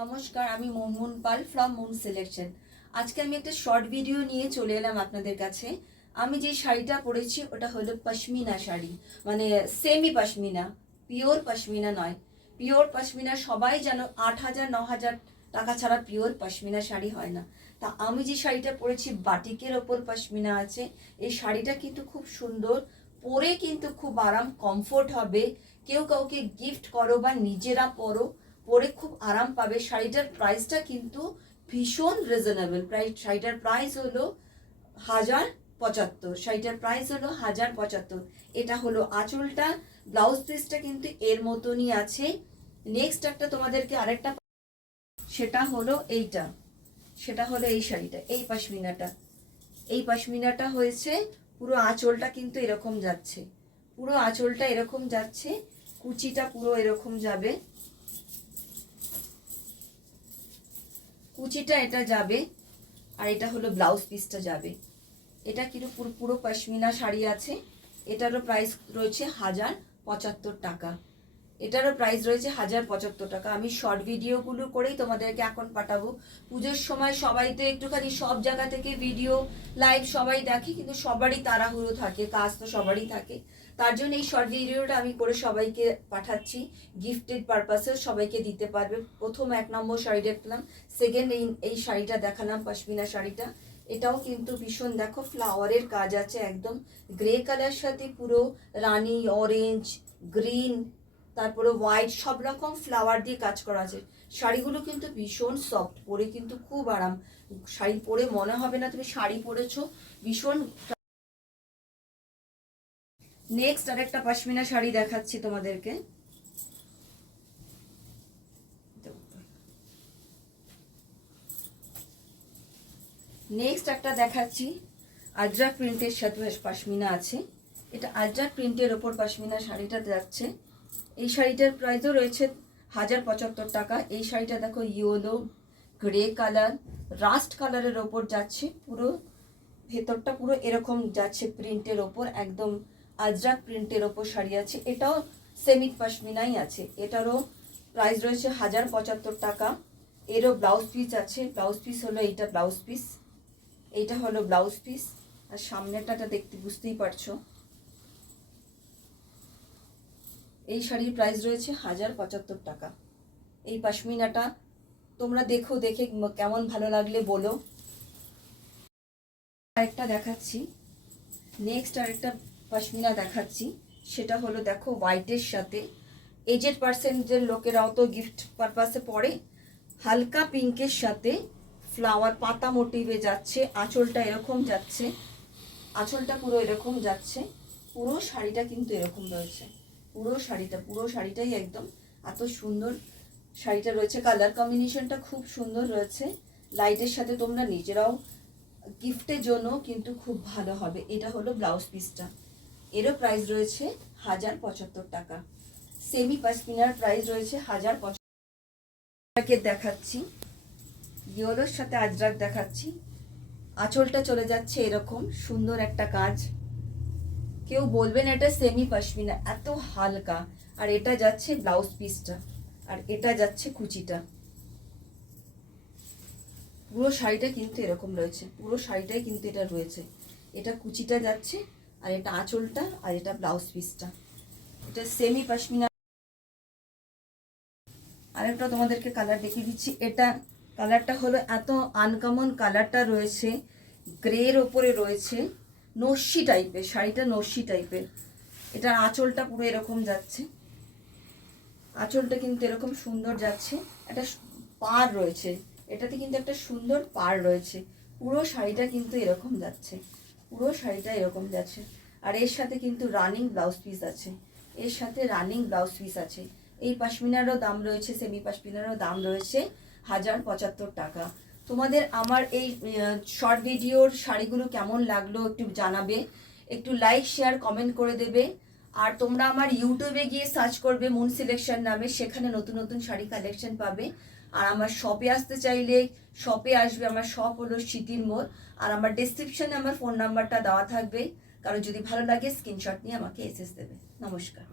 নমস্কার, আমি মুনমুন পাল from moon selection. আজকে আমি একটা শর্ট ভিডিও নিয়ে চলে এলাম আপনাদের কাছে। আমি যে শাড়িটা পরেছি ওটা হলো পশমিনা শাড়ি, মানে সেমি পশমিনা, পিওর পশমিনা নয়। পিওর পশমিনা সবাই জানো 8,000 9,000 টাকা ছাড়া পিওর পশমিনা শাড়ি হয় না। তা আমি যে শাড়িটা পরেছি বাটিকের ওপর পশমিনা আছে। এই শাড়িটা কিন্তু খুব সুন্দর, পরে কিন্তু খুব আরাম, কমফোর্ট হবে। কেউ কাউকে গিফট করো বা নিজেরা পরো, পরে খুব আরাম পাবে। শাড়িটার প্রাইসটা কিন্তু ভীষণ রিজনেবল। শাড়িটার প্রাইস হলো 1,075। শাড়িটার প্রাইস হলো 1,075। এটা হলো আঁচলটা। ব্লাউজ পিসটা কিন্তু এর মতনই আছে। নেক্সট একটা তোমাদেরকে আরেকটা, সেটা হলো এইটা, সেটা হলো এই শাড়িটা, এই পশমিনাটা। এই পশমিনাটা হয়েছে পুরো আঁচলটা কিন্তু এরকম যাচ্ছে, পুরো আঁচলটা এরকম যাচ্ছে, কুচিটা পুরো এরকম যাবে, কুচিটা এটা যাবে, আর এটা হলো ব্লাউজ পিসটা যাবে। এটা কিন্তু পুরো পশমিনা শাড়ি আছে। এটারও প্রাইস রয়েছে 1,075 টাকা। এটারও প্রাইস রয়েছে 1,075 টাকা। আমি শর্ট ভিডিওগুলো করেই তোমাদেরকে এখন পাঠাবো। পুজোর সময় সবাই তো একটুখানি সব জায়গা থেকে ভিডিও লাইভ সবাই দেখে, কিন্তু সবারই তাড়াহুড়ো থাকে, কাজ তো সবারই থাকে। তার জন্য এই শর্ট ভিডিওটা আমি করে সবাইকে পাঠাচ্ছি। গিফটেড পারপাসেও সবাইকে দিতে পারবে। প্রথম 1 নম্বর শাড়ি দেখলাম, সেকেন্ড এই শাড়িটা দেখালাম, পশমিনা শাড়িটা। এটাও কিন্তু ভীষণ, দেখো ফ্লাওয়ারের কাজ আছে একদম। গ্রে কালার সাথে পুরো রানী অরেঞ্জ, গ্রিন, তারপরে হোয়াইট, সব রকম ফ্লাওয়ার দিয়ে কাজ করা আছে। শাড়িগুলো কিন্তু ভীষণ সফট, পরে কিন্তু খুব আরাম। শাড়ি পরে মনে হবে না তুমি শাড়ি পরেছো, ভীষণ। নেক্সট আরেকটা পশমিনা শাড়ি দেখাচ্ছি তোমাদেরকে। নেক্সট একটা দেখাচ্ছি, আজরাক প্রিন্টের সাথে পশমিনা আছে। এটা আজরাক প্রিন্টের ওপর পশমিনা শাড়িটা যাচ্ছে। এই শাড়িটার প্রাইসও রয়েছে 1,075 টাকা। এই শাড়িটা দেখো ইয়েলো, গ্রে কালার, রাস্ট কালারের ওপর যাচ্ছে, পুরো ভেতরটা পুরো এরকম যাচ্ছে প্রিন্টের ওপর, একদম আজরাক প্রিন্টের ওপর শাড়ি আছে। এটাও সেমি পশমিনাই আছে। এটারও প্রাইস রয়েছে 1,075 টাকা। এরও ব্লাউজ পিস আছে। ব্লাউজ পিস হলো এইটা ব্লাউজ পিস, এইটা হলো ব্লাউজ পিস। আর সামনেটা দেখতে বুঝতেই পারছো। এই শাড়ির প্রাইস রয়েছে 1,075 টাকা। এই পশমিনাটা তোমরা দেখো, দেখে কেমন ভালো লাগলে বলো। আরেকটা দেখাচ্ছি, নেক্সট আরেকটা পশমিনা দেখাচ্ছি। সেটা হলো দেখো হোয়াইটের সাথে, এজেড পার্সেন্টের লোকেরাও তো গিফট পারপাসে পরে। হালকা পিঙ্কের সাথে ফ্লাওয়ার পাতা মোটিভে যাচ্ছে। আঁচলটা এরকম যাচ্ছে, আঁচলটা পুরো এরকম যাচ্ছে। পুরো শাড়িটা কিন্তু এরকম রয়েছে, পুরো শাড়িটাই একদম এত সুন্দর শাড়িটা রয়েছে। কালার কম্বিনেশনটা খুব সুন্দর রয়েছে। লাইটের সাথে তোমরা নিজেরাও গিফটের জন্য কিন্তু খুব ভালো হবে। এটা হলো ব্লাউজ পিসটা। এরও প্রাইস রয়েছে 1,075 টাকা। সেমি পশমিনার প্রাইস রয়েছে 1,075 দেখাচ্ছি। ইয়েলোর সাথে আজরাক দেখাচ্ছি। আঁচলটা চলে যাচ্ছে এরকম সুন্দর একটা কাজ। কেউ বলবেন এটা সেমি পশমিনা, এত হালকা। আর এটা যাচ্ছে ব্লাউজ পিসটা, আর এটা যাচ্ছে কুচিটা। পুরো শাড়িটা কিন্তু এরকম রয়েছে, পুরো শাড়িটাই কিন্তু এটা রয়েছে। এটা কুচিটা যাচ্ছে, আর এটা আঁচলটা, আর এটা ব্লাউজ পিসটা। এটা সেমি পশমিনা। আরেকটা তোমাদেরকে কালার দেখিয়ে দিচ্ছি। এটা কালারটা হলো এত আনকমন কালারটা রয়েছে, গ্রের ওপরে রয়েছে, নস্যি টাইপের শাড়িটা, নস্যি টাইপের। এটার আঁচলটা পুরো এরকম যাচ্ছে, আঁচলটা কিন্তু এরকম সুন্দর যাচ্ছে। একটা পাড় রয়েছে, এটাতে কিন্তু একটা সুন্দর পাড় রয়েছে। পুরো শাড়িটা কিন্তু এরকম যাচ্ছে, পুরো শাড়িটা এরকম যাচ্ছে। আর এর সাথে কিন্তু রানিং ব্লাউজ পিস আছে, এর সাথে রানিং ব্লাউজ পিস আছে। এই পশমিনারও দাম রয়েছে, সেমি পশমিনারও দাম রয়েছে 1,075 টাকা। তোমাদের আমার এই শর্ট ভিডিওর শাড়িগুলো কেমন লাগলো একটু জানাবে, একটু লাইক শেয়ার কমেন্ট করে দেবে। আর তোমরা আমার ইউটিউবে গিয়ে সার্চ করবে মুন সিলেকশন নামে, সেখানে নতুন নতুন শাড়ি কালেকশন পাবে। আর আমার শপে আসতে চাইলে শপে আসবে। আমার শপ হলো স্মৃতির মোড়। আর আমার ডেসক্রিপশনে আমার ফোন নাম্বারটা দেওয়া থাকবে, কারো যদি ভালো লাগে স্ক্রিনশট নিয়ে আমাকে এসএস দেবে। নমস্কার।